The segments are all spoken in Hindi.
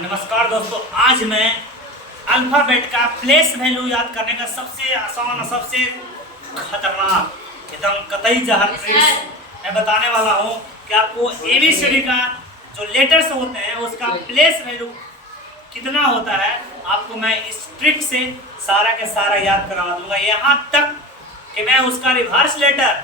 नमस्कार दोस्तों, आज मैं अल्फाबेट का प्लेस वैल्यू याद करने का सबसे आसान और सबसे खतरनाक एकदम कतई जहर ट्रिक्स मैं बताने वाला हूँ कि आपको एबीसीडी का जो लेटर्स होते हैं उसका प्लेस वैल्यू कितना होता है आपको मैं इस ट्रिक से सारा के सारा याद करवा दूंगा। यहाँ तक कि मैं उसका रिवर्स लेटर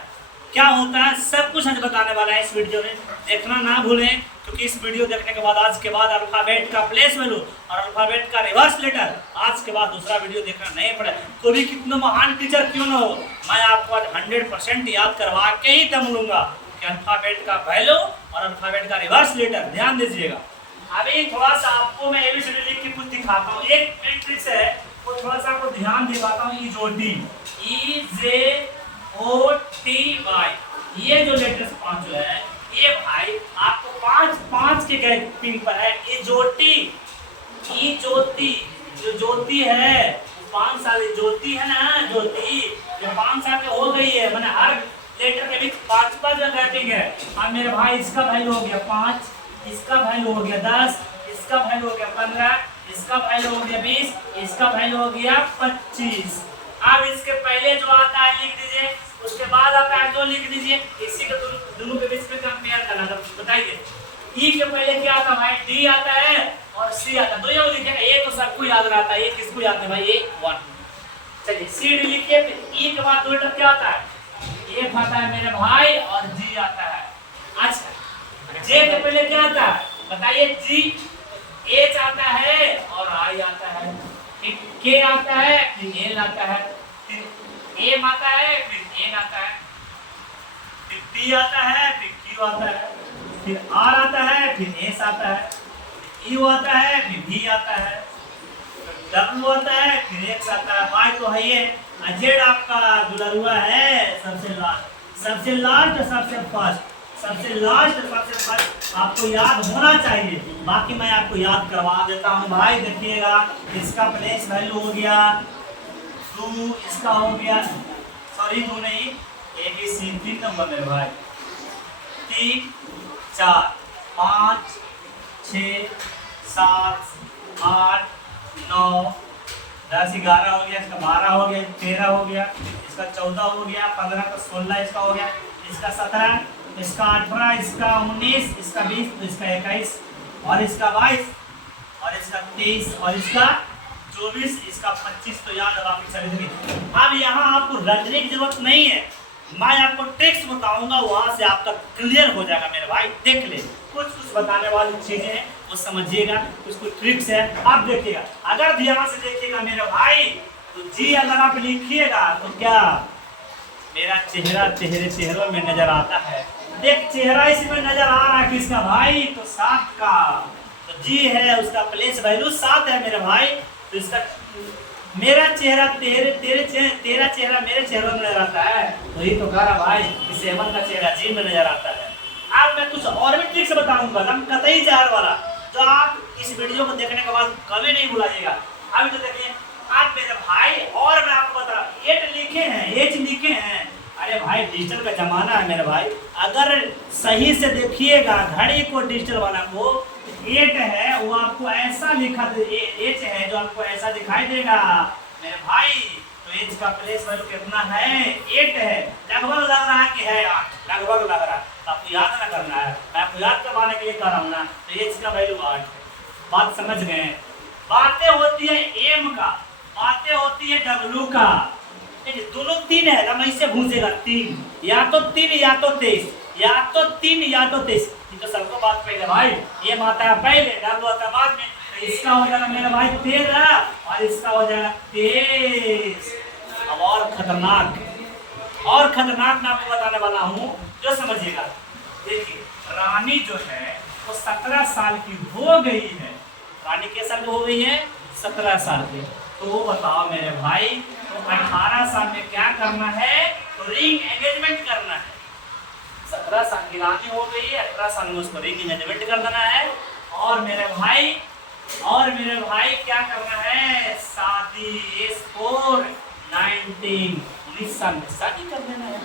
क्या होता है सब कुछ आज बताने वाला है इस वीडियो में। देखना ना भूलें, क्योंकि इस वीडियो देखने के बाद आज के बाद अल्फाबेट का प्लेस वैल्यू और अल्फाबेट का रिवर्स लेटर आज के बाद दूसरा वीडियो देखना नहीं पड़े। कोई भी कितना महान टीचर क्यों ना हो, मैं आपको आज 100% याद करवा के ही दम लूंगा कि अल्फाबेट का वैल्यू और अल्फाबेट का रिवर्स लेटर। ध्यान दीजिएगा, अभी थोड़ा सा आपको मैं एबीसीडी लिख के कुछ दिखाता हूँ। एक ट्रिक्स है वो थोड़ा सा आपको ध्यान दिखाता हूँ। EJOTY ये जो लेटर्स पांच जो है ये भाई आपको पांच के गैपिंग पर है। ई ज्योति जो ज्योति है 5 साल ज्योति है ना, ज्योति जो 5 साल की हो गई है, मैंने हर लेटर के बीच 5 जो गैपिंग है। अब मेरे भाई इसका वैल्यू हो गया 5, इसका वैल्यू हो गया 10, इसका वैल्यू हो गया 15, इसका वैल्यू हो गया 20, इसका वैल्यू हो गया 25। अब इसके पहले जो आता है लिख दीजिए, उसके बाद आता है जो लिख दीजिए। इसी के दोनों के बीच में कंपेयर करना था। बताइए ई के पहले क्या आता है भाई? डी आता है और सी आता है। दो ये लिखेगा, ए तो सबको याद रहता है, ये किसको याद है भाई? ए 1। चलिए सी डी लिखिए। ई के बाद दो लेटर क्या आता है? एफ आता है मेरे भाई और जी आता है। अच्छा जे के पहले क्या आता है बताइए? जी। एच आता है और आई आता है, फिर के आता है, फिर एल आता है, फिर एम आता है, फिर एन आता है, फिर पी आता है, फिर क्यू आता है, फिर आर आता है, फिर एस आता है, यू आता है, फिर वी आता है, डब्ल्यू आता है, फिर एक्स आता है। वाई तो है ये। जेड आपका दुलरुआ है सबसे लास्ट सबसे फर्स्ट सबसे लास्ट सबसे फर्स्ट आपको याद होना चाहिए। बाकी मैं आपको याद करवा देता हूँ भाई। देखिएगा, इसका प्लेस वैल्यू हो गया 2, इसका हो गया सॉरी 2 नहीं, ABC 3 नंबर मेरे भाई, 3 4 5 6 7 8 9 10 11 हो गया, इसका 12 हो गया, 13 हो गया, इसका 14 हो गया, 15 का 16 इसका हो गया, इसका 17, इसका 18, इसका 19, इसका 20, इसका 21 और इसका 22 और इसका 23 और इसका 24, इसका 25। तो याद है आपकी सभी। अब यहाँ आपको रटने की जरूरत नहीं है, मैं आपको ट्रिक्स बताऊंगा, वहां से आपका क्लियर हो जाएगा मेरे भाई। देख ले, कुछ बताने वाली चीजें हैं वो समझिएगा, कुछ ट्रिक्स है। आप देखिएगा, अगर ध्यान से देखिएगा मेरे भाई, तो जी अगर आप लिखिएगा तो क्या मेरा चेहरा चेहरों में नजर आता है। एक चेहरा इसमें नजर आ रहा है किसका भाई? तो 7 का। तो जी है, उसका प्लेस वैल्यू 7 है मेरे भाई। तो इसका मेरा चेहरा तेरा चेहरा मेरे चेहरे में नजर आता है, तो ये तो कह रहा भाई कि 7 का चेहरा जी में नजर आता है। अब मैं कुछ और भी ट्रिक्स बताऊंगा एकदम कतई जहर वाला, जो आप इस वीडियो को देखने के बाद कभी नहीं भुलाइएगा। अभी तो देखिए आप मेरे भाई, और मैं आपको बता 8 लिखे हैं, एच लिखे हैं। अरे भाई डिजिटल का जमाना है मेरे भाई, अगर सही से देखिएगा घड़ी को डिजिटल वाला को 8 है वो आपको ऐसा लिखा एच है जो आपको ऐसा दिखाई देगा मेरे भाई। तो एच का प्लेस वैल्यू कितना है? 8 है। लगभग लग रहा है कि है 8, लगभग लग रहा है। आपको याद ना करना है, मैं आपको याद करवाने के लिए कर रहा हूँ ना। तो एच का वैल्यू 8 है। बात समझ गए? बातें होती है एम का, बातें होती है डब्ल्यू का। दोनों 3 है ना, मैं इससे भूसेगा 3, या तो 3 या तो 23, या तो 3 या तो 23। तो सबको बात पहले भाई, ये माता है पहले, डब्ल्यू आता बाद में। तो इसका हो जाएगा मेरा भाई 13 और इसका हो जाएगा 23। अब और खतरनाक मैं आपको बताने वाला हूँ, जो समझिएगा। देखिए रानी जो है वो 17 साल की हो गई है। रानी किस साल की हो गई है? 17 साल की। तो बताओ मेरे भाई, तो 18 साल में क्या करना है? तो रिंग एंगेजमेंट करना है। 17 साल की रानी हो गई है, 18 साल में उसको रिंग एंगेजमेंट कर देना है। और मेरे भाई क्या करना है? शादी एज 4 19 19 साल में शादी कर देना है।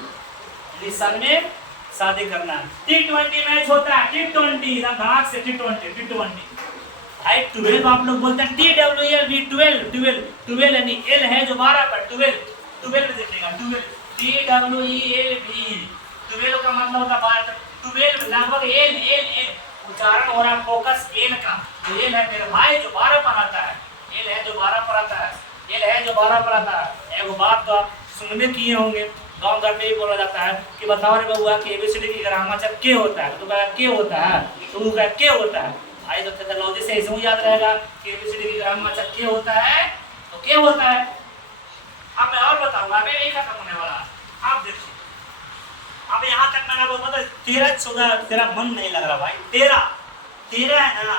19 साल में शादी करना है। T20 मैच होता है, T20 धड़ाक से T20 भाई 12 आप लोग बोलते हैं TWLV 12 यानी L है जो 12 पर 12 देखिएगा TWELV 12 का मतलब होता है 12 लगभग L उच्चारण हो रहा है फोकस L का। तो L है मेरे भाई जो 12 पर आता है, L है जो 12 पर आता है, L है जो 12 पर आता है। एक बात तो आप सुनने किए होंगे, गांव घर में ही बोला जाता है कि बताओ रे बउआ कि एबीसीडी की ग्रामर के होता है, तो कहा के होता है, तो कहा के होता है। भाई तो टेक्नोलॉजी से ऐसे ही याद रहेगा कि एबीसीडी की ग्रामर के होता है, तो के होता है। अब मैं और बताऊंगा, अभी नहीं खत्म होने वाला। आप देखिए अब यहाँ तक मैंने आपको पता 13 14 तेरा मन नहीं लग रहा भाई, 13 है ना।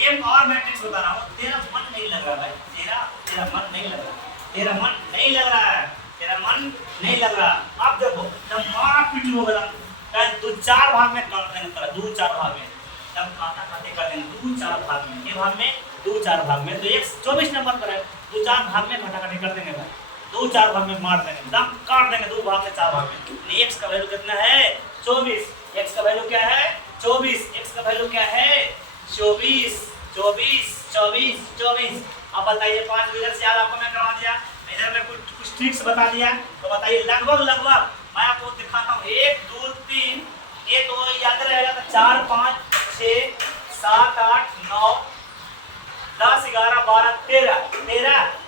एक और मैं ट्रिक्स बता रहा हूँ, तेरा मन नहीं लग रहा भाई, तेरा मन नहीं लग रहा, तेरा मन नहीं लग रहा है, तेरा मन नहीं लग रहा। अब देखो जब मार पीट होगा दो चार भाग में कर देंगे, पर दो चार भाग में जब खाता खाते कर देंगे, दो चार भाग में, ये भाग में दो चार भाग में, तो एक 24 नंबर पर है, दो चार भाग में घटा घटी कर देंगे भाई, दो चार भाग में मार देंगे, दम काट देंगे, दो भाग से चार भाग में। एक्स का वैल्यू कितना है 24, एक्स का वैल्यू क्या है 24, एक्स का वैल्यू क्या है 24 24 24 24। अब बताइए 5 इधर से याद आपको मैं करवा दिया, इधर में कुछ ट्रिक्स बता दिया, तो बताइए लगभग मैं आपको दिखाता हूँ 1 2 3, ये तो याद रहेगा तो 4 5 6 7 8 9 10 11 12 13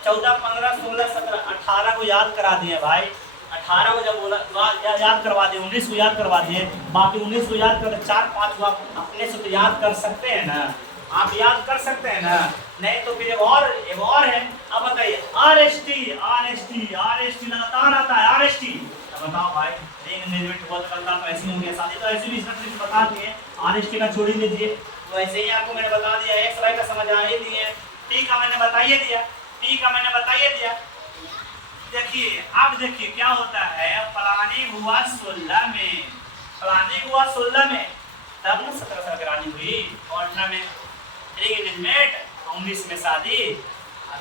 14 15 16 17 18 को याद करा दिए भाई, 18 को जब बोला याद करवा दिए, 19 को याद करवा दिए, बाकी 19 को याद कर 4 5 को आप अपने से तो याद कर सकते हैं ना, आप याद कर सकते हैं ना। नहीं तो फिर एक और है। अब बताइए RST लगातार आता है RST। बताओ भाई रिंग मैनेजमेंट बहुत करता तो ऐसे ही होंगे शादी, तो ऐसे भी इसका ट्रिक बता दिए, RST का छोड़ ही लीजिए, तो ऐसे ही आपको मैंने बता दिया, एक्स वाई का समझ आ ही दिए, टी का मैंने बताइए दिया। देखिए अब देखिए क्या होता है, प्लानिंग हुआ 16 में, तब ना 17 साल की रानी हुई, और 18 में रिंग एंगेजमेंट, 19 में शादी,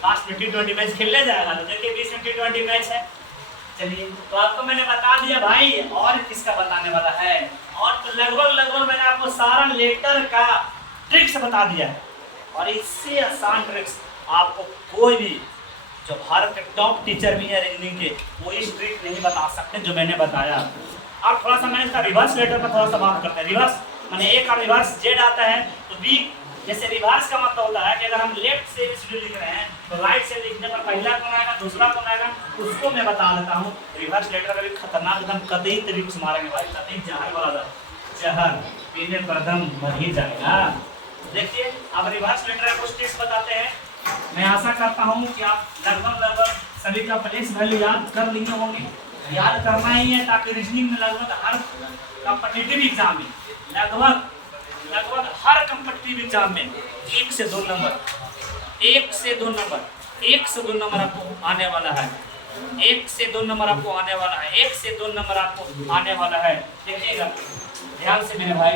लास्ट में T20 मैच खेलने जाएगा, तो देखिए 20 में T20 मैच है। चलिए तो आपको मैंने बता दिया भाई, और किसका बताने वाला है, और तो लगभग मैंने आपको सारा लेटर का ट्रिक्स बता दिया है, और इससे आसान ट्रिक्स आपको कोई भी जो भारत के टॉप टीचर भी है रीजनिंग के, वो इस ट्रिक नहीं बता सकते जो मैंने बताया। अब थोड़ा सा मैंने इसका रिवर्स लेटर पर थोड़ा सा बात करते हैं। रिवर्स माने ए का रिवर्स जेड आता है, तो बी जैसे रिवर्स का मतलब होता है कि अगर हम लेफ्ट से एबीसीडी लिख रहे हैं तो राइट से लिखने पर पहला कौन आएगा दूसरा कौन आएगा, उसको मैं बता देता हूँ। रिवर्स लेटर का भी खतरनाक एकदम कतई तरीके से मारेंगे भाई, कतई जहर वाला जहर पीने पर दम मर ही जाएगा। देखिए अब रिवर्स लेटर का कुछ टिप्स बताते हैं, मैं आशा करता हूँ कि आप लगभग सभी का प्लेस वैल्यू याद कर लिए होंगे, याद करना ही है ताकि रीजनिंग में लगभग हर कॉम्पिटिटिव एग्जाम में लगभग हर कॉम्पिटिटिव एग्जाम में 1 से 2 नंबर आपको आने वाला है, 1 से 2 नंबर आपको आने वाला है। देखिएगा ध्यान से मेरे भाई,